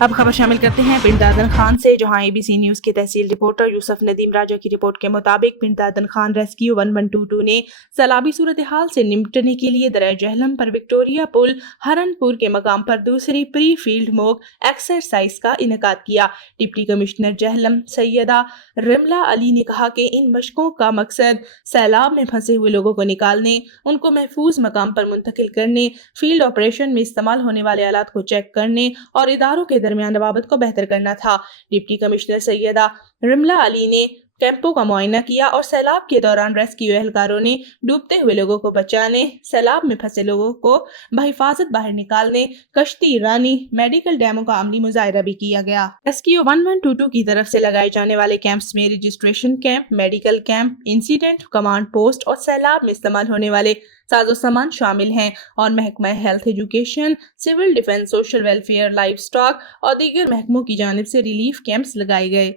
اب خبر شامل کرتے ہیں پنڈ دادن خان سے، جہاں ABC نیوز کے تحصیل رپورٹر یوسف ندیم راجہ کی رپورٹ کے مطابق پنڈ دادن خان ریسکیو 1122 نے سیلابی صورتحال سے نمٹنے کے لیے دریا جہلم پر وکٹوریہ پل ہرن پور کے مقام پر دوسری پری فیلڈ موک ایکسرسائز کا انعقاد کیا۔ ڈپٹی کمشنر جہلم سیدہ رملہ علی نے کہا کہ ان مشقوں کا مقصد سیلاب میں پھنسے ہوئے لوگوں کو نکالنے، ان کو محفوظ مقام پر منتقل کرنے، فیلڈ آپریشن میں استعمال ہونے والے آلات کو چیک کرنے اور اداروں کے درمیان روابط کو بہتر کرنا تھا۔ ڈپٹی کمشنر سیدہ رملہ علی نے کیمپوں کا معائنہ کیا اور سیلاب کے دوران ریسکیو اہلکاروں نے ڈوبتے ہوئے لوگوں کو بچانے، سیلاب میں پھنسے لوگوں کو بحفاظت باہر نکالنے، کشتی رانی، میڈیکل ڈیموں کا عملی مظاہرہ بھی کیا گیا۔ ریسکیو 1122 کی طرف سے لگائے جانے والے کیمپس میں registration camp, medical camp, incident command post اور سیلاب میں استعمال ہونے والے ساز و سامان شامل ہیں، اور محکمہ health, education, civil defence, social welfare, life stock اور دیگر محکموں کی جانب سے ریلیف کیمپس لگائے گئے۔